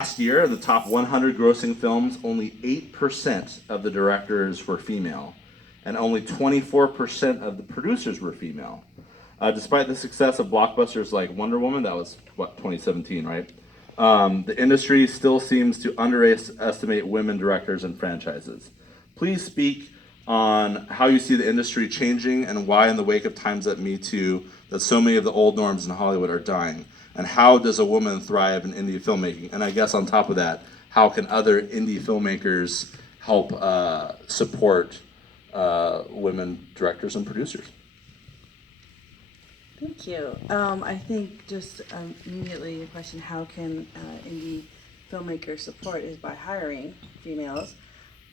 Last year, the top 100 grossing films, only 8% of the directors were female, and only 24% of the producers were female. Despite the success of blockbusters like Wonder Woman, that was, 2017, right? The industry still seems to underestimate women directors and franchises. Please speak on how you see the industry changing and why in the wake of times like Me Too that so many of the old norms in Hollywood are dying. And how does a woman thrive in indie filmmaking? And I guess on top of that, how can other indie filmmakers help support women directors and producers? Thank you. I think just immediately your question, how can indie filmmakers support, is by hiring females.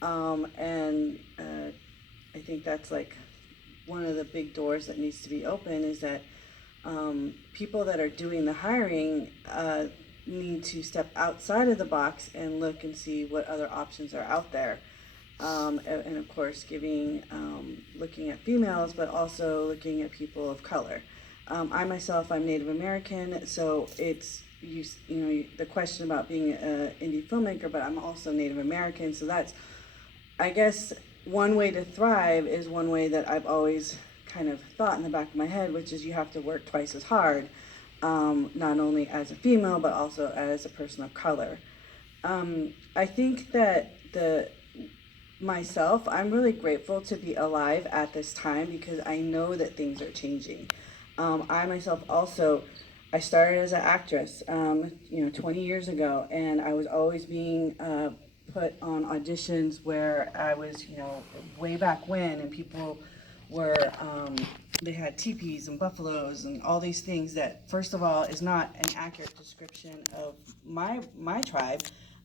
And I think that's like one of the big doors that needs to be open, is that people that are doing the hiring need to step outside of the box and look and see what other options are out there. And of course, looking at females, but also looking at people of color. I myself, I'm Native American, so it's the question about being an indie filmmaker, but I'm also Native American, so that's, I guess, one way to thrive is one way that I've always kind of thought in the back of my head, which is you have to work twice as hard, not only as a female, but also as a person of color. I think that myself, I'm really grateful to be alive at this time because I know that things are changing. I myself also, I started as an actress, 20 years ago, and I was always being put on auditions where I was, way back when, and people were, they had teepees and buffaloes and all these things that, first of all, is not an accurate description of my tribe,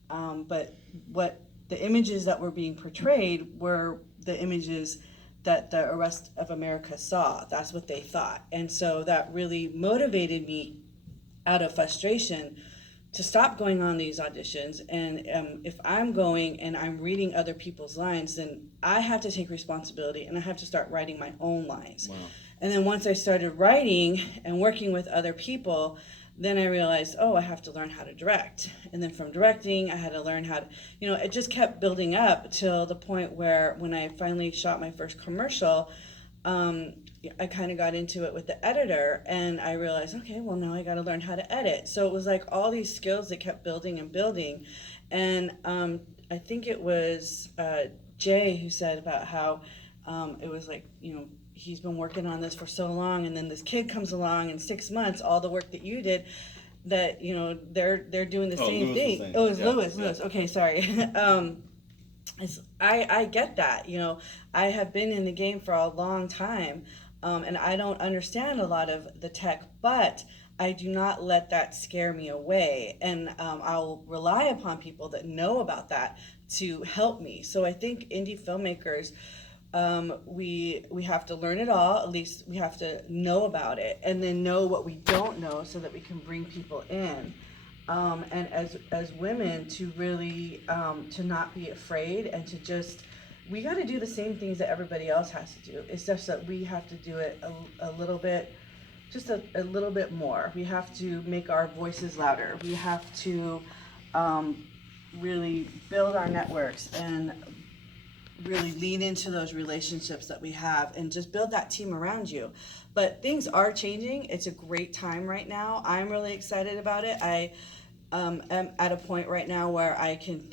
but what the images that were being portrayed were the images that the rest of America saw. That's what they thought. And so that really motivated me out of frustration to stop going on these auditions. And if I'm going and I'm reading other people's lines, then I have to take responsibility and I have to start writing my own lines. Wow. And then once I started writing and working with other people, then I realized, I have to learn how to direct. And then from directing, I had to learn how to, it just kept building up till the point where when I finally shot my first commercial, I kind of got into it with the editor, and I realized, okay, well, now I got to learn how to edit. So it was like all these skills that kept building and building. And I think it was Jay who said about how it was like, he's been working on this for so long, and then this kid comes along in 6 months, all the work that you did, that they're doing the same thing. Oh, it was Lewis. Okay, sorry. I get that. I have been in the game for a long time, and I don't understand a lot of the tech, but I do not let that scare me away, and I'll rely upon people that know about that to help me. So I think indie filmmakers, we have to learn it all. At least we have to know about it, and then know what we don't know so that we can bring people in. And as women, to really to not be afraid, and to just, we got to do the same things that everybody else has to do. It's just that we have to do it a little bit, just a little bit more. We have to make our voices louder. We have to really build our networks and really lean into those relationships that we have and just build that team around you. But things are changing. It's a great time right now. I'm really excited about it. I am at a point right now where I can think